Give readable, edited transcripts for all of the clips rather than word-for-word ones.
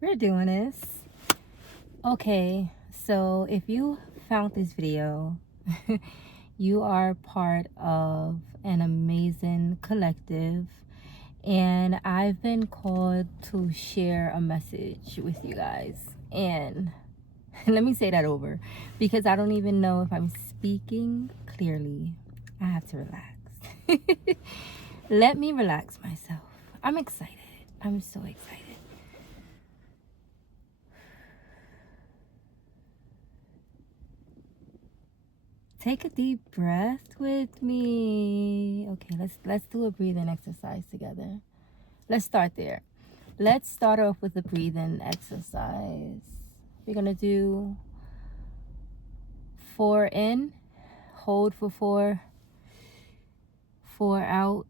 We're doing this. Okay, so if you found this video, you are part of an amazing collective, and I've been called to share a message with you guys. And let me say that over because I don't even know if I'm speaking clearly. I have to relax. Let me relax myself. I'm excited. I'm so excited. Take a deep breath with me. Okay, let's do a breathing exercise together. Let's start there. Let's start off with a breathing exercise. We're gonna do 4 in, hold for 4, 4 out,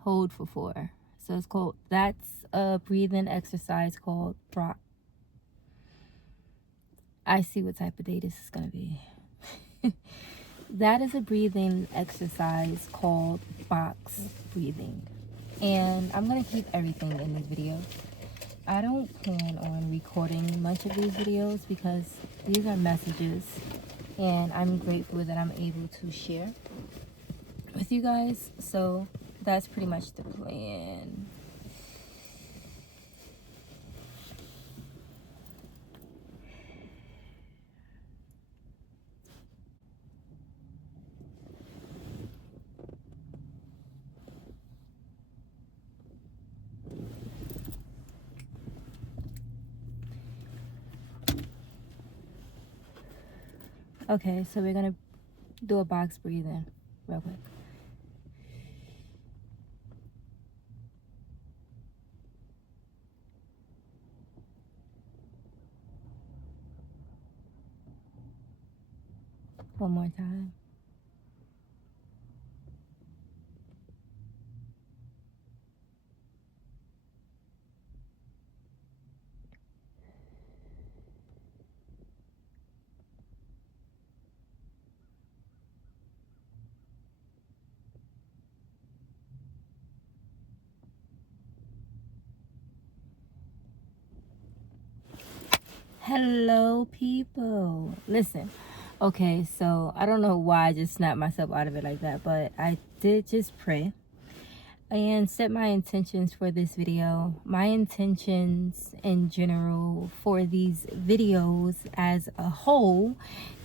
hold for 4. So it's called, that's a breathing exercise called Brock. I see what type of day this is gonna be. That is a breathing exercise called box breathing. And I'm going to keep everything in this video. I don't plan on recording much of these videos because these are messages. And I'm grateful that I'm able to share with you guys. So that's pretty much the plan. Okay, so we're going to do a box breathing real quick. One more time. Hello, people. Listen. Okay, so I don't know why I just snapped myself out of it like that, but I did just pray and set my intentions for this video. My intentions in general for these videos as a whole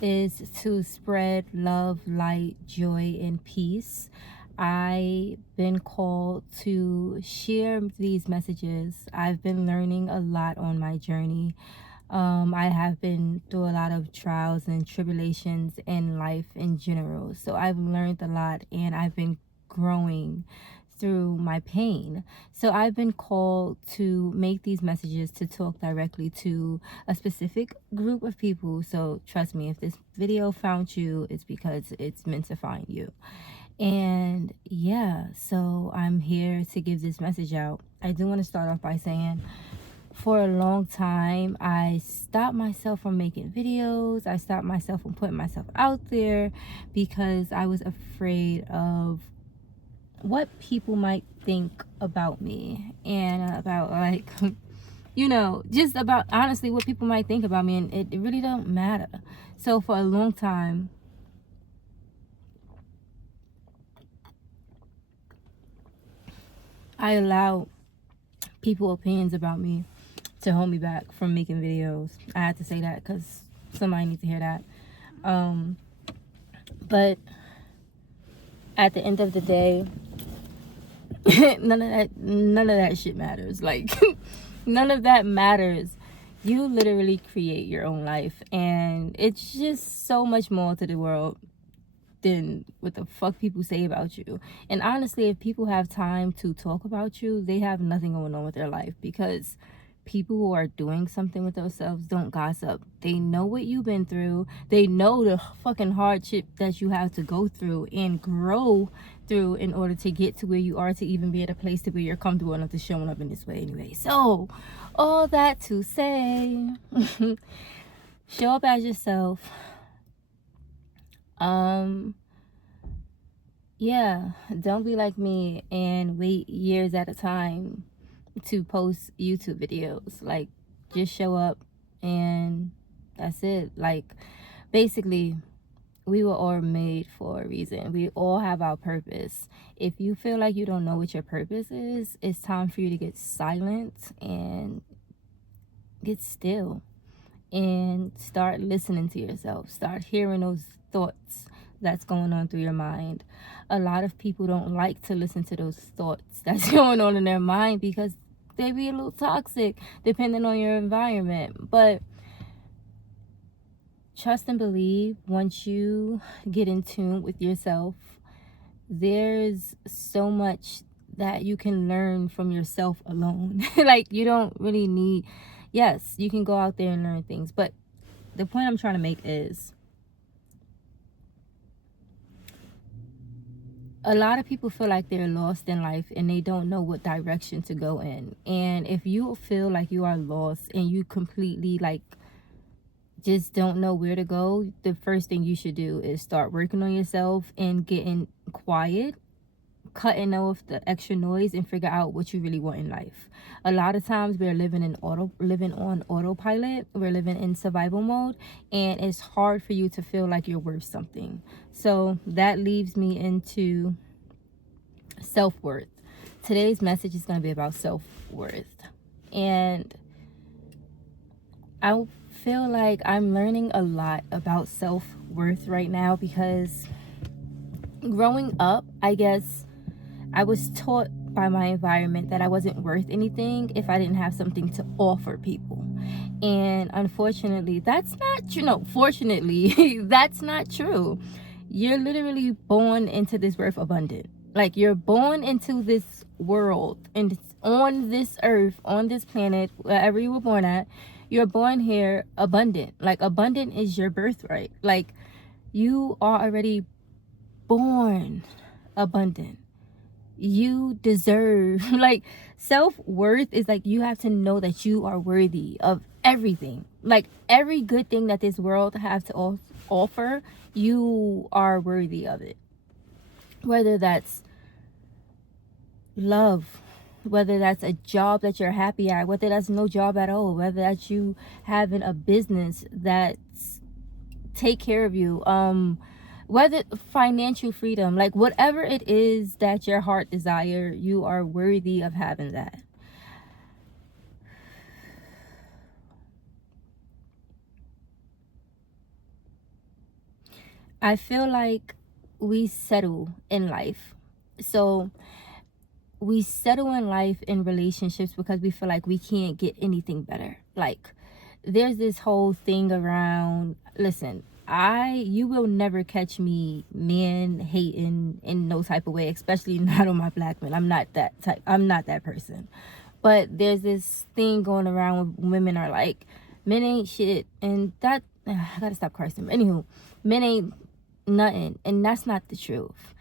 is to spread love, light, joy, and peace. I've been called to share these messages. I've been learning a lot on my journey. I have been through a lot of trials and tribulations in life in general. So I've learned a lot and I've been growing through my pain. So I've been called to make these messages to talk directly to a specific group of people. So trust me, if this video found you, it's because it's meant to find you. And yeah, so I'm here to give this message out. I do want to start off by saying, for a long time, I stopped myself from making videos. I stopped myself from putting myself out there because I was afraid of what people might think about me and about, like, you know, just about honestly what people might think about me, and it really don't matter. So for a long time, I allowed people opinions about me to hold me back from making videos. I had to say that because somebody needs to hear that. But at the end of the day, none of that shit matters. Like, none of that matters. You literally create your own life, and it's just so much more to the world than what the fuck people say about you. And honestly, if people have time to talk about you, they have nothing going on with their life, because people who are doing something with themselves don't gossip. They know what you've been through. They know the fucking hardship that you have to go through and grow through in order to get to where you are, to even be at a place to where you're comfortable enough to showing up in this way anyway. So all that to say, show up as yourself. Yeah, don't be like me and wait years at a time to post YouTube videos. Like, just show up and that's it. Like, basically, we were all made for a reason. We all have our purpose. If you feel like you don't know what your purpose is, it's time for you to get silent and get still and start listening to yourself. Start hearing those thoughts that's going on through your mind. A lot of people don't like to listen to those thoughts that's going on in their mind because they be a little toxic depending on your environment. But trust and believe, once you get in tune with yourself, there's so much that you can learn from yourself alone. Like, you don't really need, yes, you can go out there and learn things, but the point I'm trying to make is a lot of people feel like they're lost in life and they don't know what direction to go in. And if you feel like you are lost and you completely like just don't know where to go, the first thing you should do is start working on yourself and getting quiet, cutting off the extra noise, and figure out what you really want in life. A lot of times we're living on autopilot. We're living in survival mode, and it's hard for you to feel like you're worth something. So that leads me into self-worth. Today's message is going to be about self-worth, and I feel like I'm learning a lot about self-worth right now because growing up, I guess I was taught by my environment that I wasn't worth anything if I didn't have something to offer people. And unfortunately, that's not true. No, fortunately, that's not true. You're literally born into this earth abundant. Like, you're born into this world and it's on this earth, on this planet, wherever you were born at, you're born here abundant. Like, abundant is your birthright. Like, you are already born abundant. You deserve, like, self-worth is like, you have to know that you are worthy of everything. Like, every good thing that this world has to offer, you are worthy of it. Whether that's love, whether that's a job that you're happy at, whether that's no job at all, whether that's you having a business that's take care of you, whether financial freedom, like whatever it is that your heart desire, you are worthy of having that. I feel like we settle in life. So we settle in life in relationships because we feel like we can't get anything better. Like, there's this whole thing around, listen, you will never catch me man hating in no type of way, especially not on my black men. I'm not that type. I'm not that person. But there's this thing going around where women are like, men ain't shit, and that I gotta stop cursing. Anywho, men ain't nothing, and that's not the truth.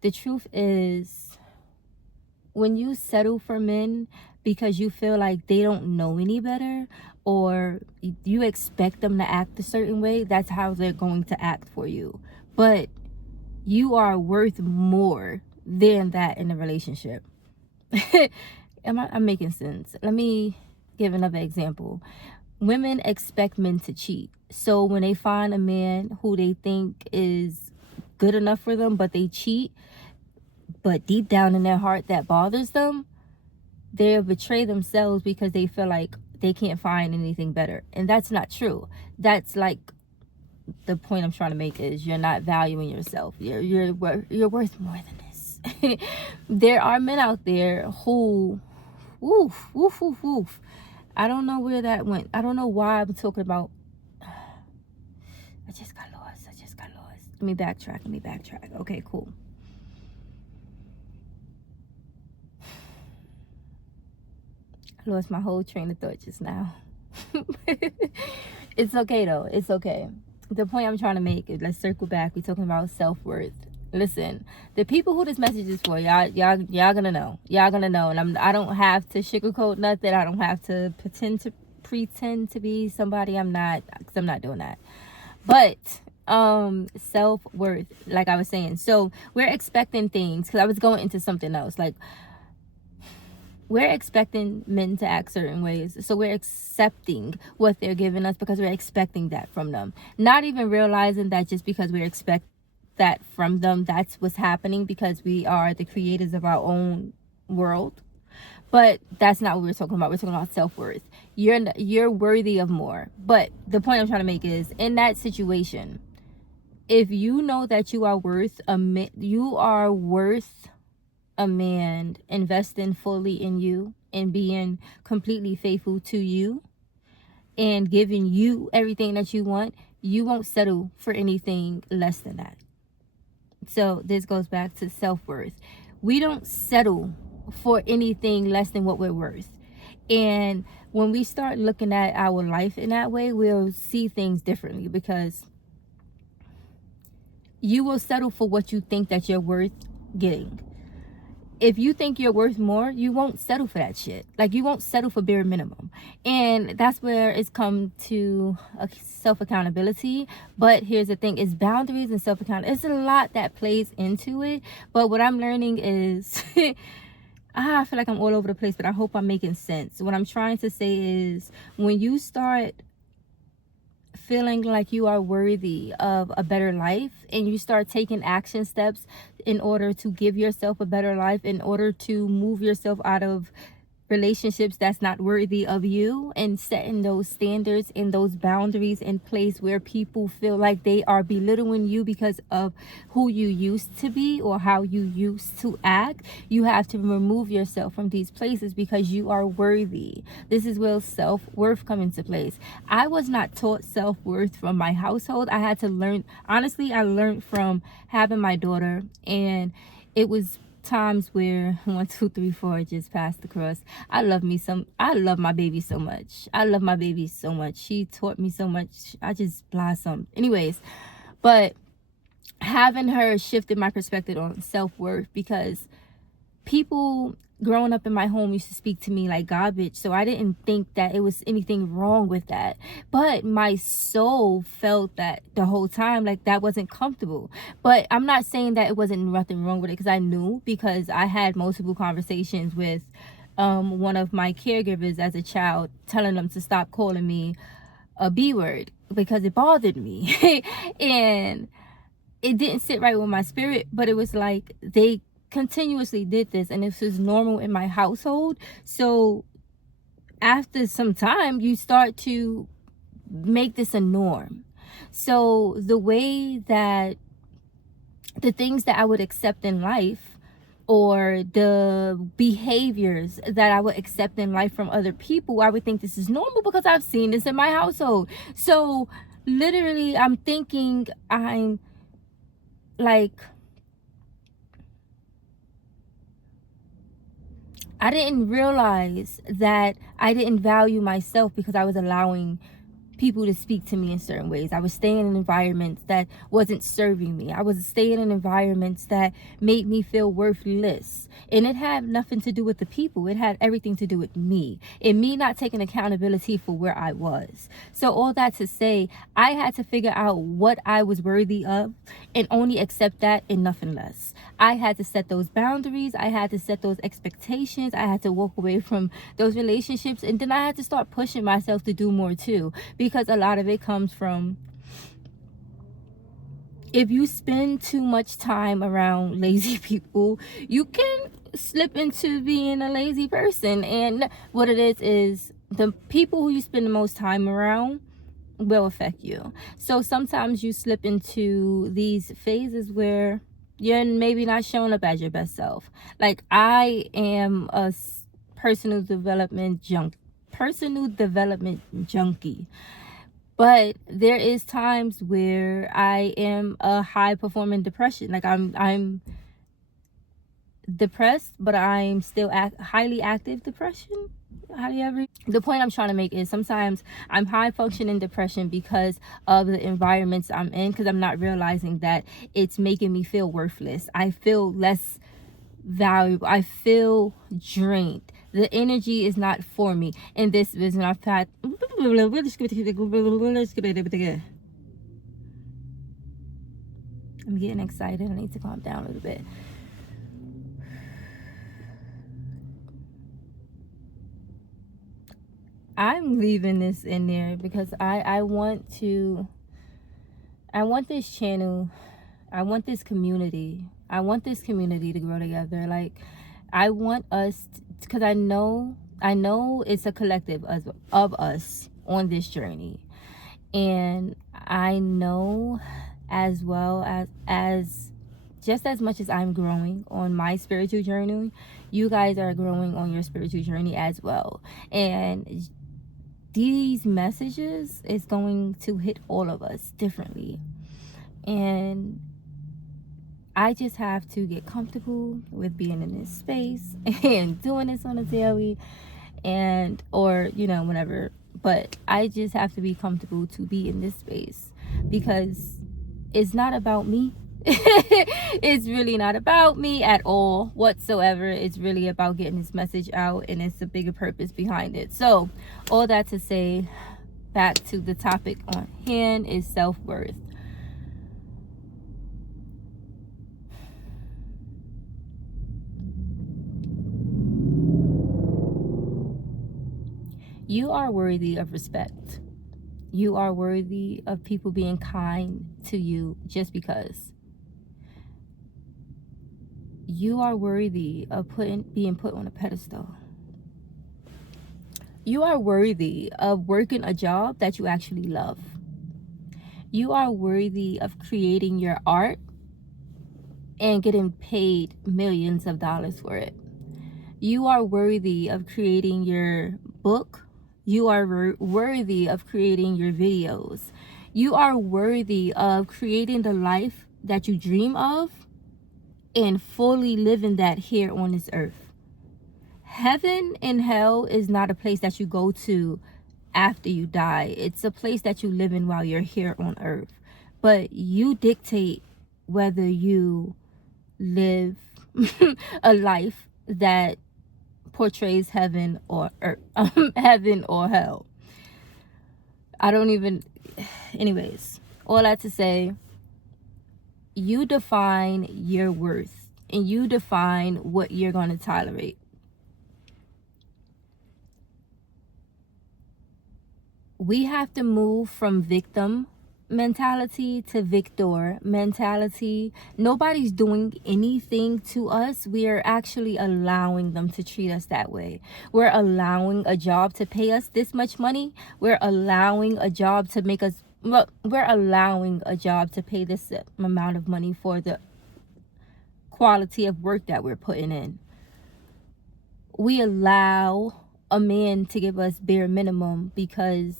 The truth is, when you settle for men because you feel like they don't know any better, or you expect them to act a certain way, that's how they're going to act for you. But you are worth more than that in a relationship. I'm making sense. Let me give another example. Women expect men to cheat. So when they find a man who they think is good enough for them, but they cheat, but deep down in their heart that bothers them, they'll betray themselves because they feel like they can't find anything better. And that's not true. That's like the point I'm trying to make is you're not valuing yourself. You're worth more than this. There are men out there who, woof. I don't know where that went. I don't know why I'm talking about. I just got lost. Let me backtrack. Okay, cool. I lost my whole train of thought just now. It's okay though. It's okay. The point I'm trying to make is, let's circle back. We're talking about self-worth. Listen, the people who this message is for, y'all gonna know. Y'all gonna know. And I don't have to sugarcoat nothing. I don't have to pretend to be somebody I'm not, because I'm not doing that. But self-worth, like I was saying. So we're expecting things, because I was going into something else. Like, we're expecting men to act certain ways. So we're accepting what they're giving us because we're expecting that from them. Not even realizing that just because we expect that from them, that's what's happening, because we are the creators of our own world. But that's not what we're talking about. We're talking about self-worth. You're worthy of more. But the point I'm trying to make is, in that situation, if you know that you are worth a man investing fully in you and being completely faithful to you and giving you everything that you want, you won't settle for anything less than that. So this goes back to self-worth. We don't settle for anything less than what we're worth. And when we start looking at our life in that way, we'll see things differently, because you will settle for what you think that you're worth getting. If you think you're worth more, you won't settle for that shit. Like, you won't settle for bare minimum. And that's where it's come to self-accountability. But here's the thing, it's boundaries and self-accountability. It's a lot that plays into it. But what I'm learning is I feel like I'm all over the place, but I hope I'm making sense. What I'm trying to say is, when you start feeling like you are worthy of a better life, and you start taking action steps in order to give yourself a better life, in order to move yourself out of relationships that's not worthy of you, and setting those standards and those boundaries in place where people feel like they are belittling you because of who you used to be or how you used to act, you have to remove yourself from these places, because you are worthy. This is where self-worth comes into place. I was not taught self-worth from my household. I had to learn. Honestly, I learned from having my daughter, and it was times where 1, 2, 3, 4 just passed across. I love my baby so much. I love my baby so much. She taught me so much. I just blossomed. Anyways, but having her shifted my perspective on self-worth, because people growing up in my home used to speak to me like garbage, so I didn't think that it was anything wrong with that. But my soul felt that the whole time, like that wasn't comfortable. But I'm not saying that it wasn't nothing wrong with it, because I knew, because I had multiple conversations with one of my caregivers as a child, telling them to stop calling me a B word because it bothered me. And it didn't sit right with my spirit, but it was like they continuously did this, and this is normal in my household. So after some time, you start to make this a norm. So the way that the things that I would accept in life, or the behaviors that I would accept in life from other people, I would think this is normal because I've seen this in my household. So literally, I'm thinking I'm like, I didn't realize that I didn't value myself because I was allowing people to speak to me in certain ways. I was staying in environments that wasn't serving me. I was staying in environments that made me feel worthless. And it had nothing to do with the people. It had everything to do with me, and me not taking accountability for where I was. So all that to say, I had to figure out what I was worthy of and only accept that and nothing less. I had to set those boundaries. I had to set those expectations. I had to walk away from those relationships. And then I had to start pushing myself to do more too, because a lot of it comes from, if you spend too much time around lazy people, you can slip into being a lazy person. And what it is the people who you spend the most time around will affect you. So sometimes you slip into these phases where you're maybe not showing up as your best self. Like, I am a personal development junkie. But there is times where I am a high performing depression. Like, I'm depressed, but I'm still highly active depression. The point I'm trying to make is, sometimes I'm high functioning depression because of the environments I'm in, because I'm not realizing that it's making me feel worthless. I feel less valuable. I feel drained. The energy is not for me. And this is not fact. I'm getting excited. I need to calm down a little bit. I'm leaving this in there because I want this channel, I want this community to grow together. Like, I want us, because I know it's a collective of us on this journey. And I know, as well as just as much as I'm growing on my spiritual journey, you guys are growing on your spiritual journey as well. And these messages is going to hit all of us differently. And I just have to get comfortable with being in this space and doing this on a daily, and or whenever. But I just have to be comfortable to be in this space, because it's not about me. It's really not about me at all whatsoever. It's really about getting this message out, and it's a bigger purpose behind it. So all that to say, back to the topic on hand, is self-worth. You are worthy of respect. You are worthy of people being kind to you just because. You are worthy of being put on a pedestal. You are worthy of working a job that you actually love. You are worthy of creating your art and getting paid millions of dollars for it. You are worthy of creating your book. You are worthy of creating your videos. You are worthy of creating the life that you dream of and fully living that here on this earth. Heaven and hell is not a place that you go to after you die. It's a place that you live in while you're here on earth. But you dictate whether you live a life that portrays heaven or heaven or hell. Anyways, all that to say, you define your worth, and you define what you're going to tolerate. We have to move from victim mentality to victor mentality. Nobody's doing anything to us. We are actually allowing them to treat us that way. We're allowing a job to pay us this much money. We're allowing a job to make us, well, we're allowing a job to pay this amount of money for the quality of work that we're putting in. We allow a man to give us bare minimum because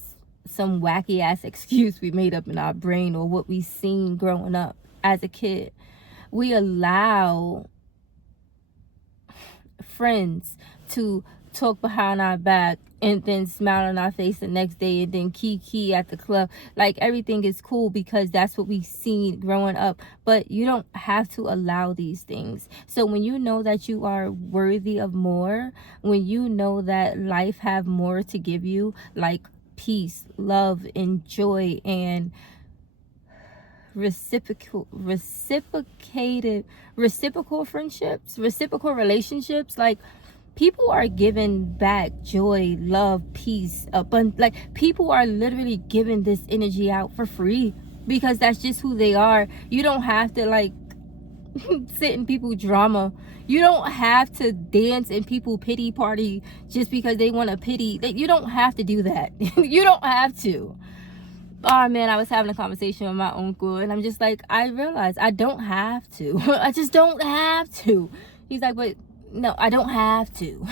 some wacky ass excuse we made up in our brain, or what we seen growing up as a kid. We allow friends to talk behind our back and then smile on our face the next day, and then kiki at the club like everything is cool because that's what we seen growing up. But you don't have to allow these things. So when you know that you are worthy of more, when you know that life have more to give you, like peace, love, and joy, and reciprocal friendships, reciprocal relationships, like people are giving back joy, love, peace, like people are literally giving this energy out for free because that's just who they are. You don't have to like sit in people drama. You don't have to dance in people pity party just because they want to pity. You don't have to do that. You don't have to. Oh man, I was having a conversation with my uncle, and I'm just like, I realized I don't have to. I just don't have to. He's like, but no, I don't have to.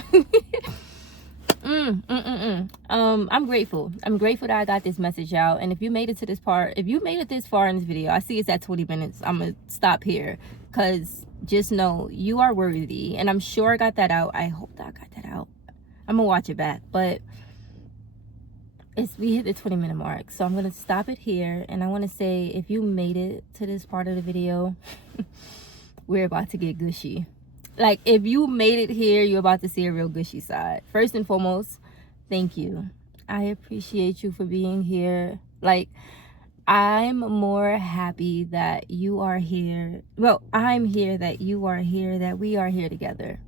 I'm grateful. I'm grateful that I got this message out. And if you made it to this part, if you made it this far in this video, I see it's at 20 minutes. I'm gonna stop here because just know you are worthy. And I'm sure I got that out. I hope that I got that out. I'm gonna watch it back, but we hit the 20-minute mark, so I'm gonna stop it here. And I want to say, if you made it to this part of the video, we're about to get gushy. Like, if you made it here, you're about to see a real gushy side. First and foremost, thank you. I appreciate you for being here. Like, I'm more happy that you are here. Well, I'm here that you are here, that we are here together.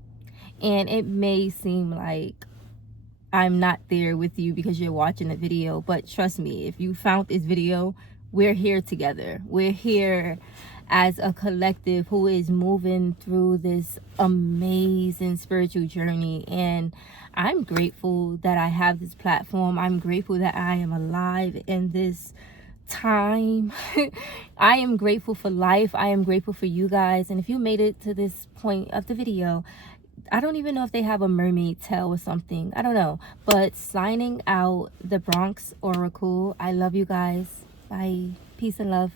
And it may seem like I'm not there with you because you're watching the video. But trust me, if you found this video, we're here together. We're here as a collective who is moving through this amazing spiritual journey. And I'm grateful that I have this platform. I'm grateful that I am alive in this time. I am grateful for life. I am grateful for you guys. And if you made it to this point of the video, I don't even know if they have a mermaid tail or something. I don't know. But signing out, the Bronx Oracle. I love you guys. Bye. Peace and love.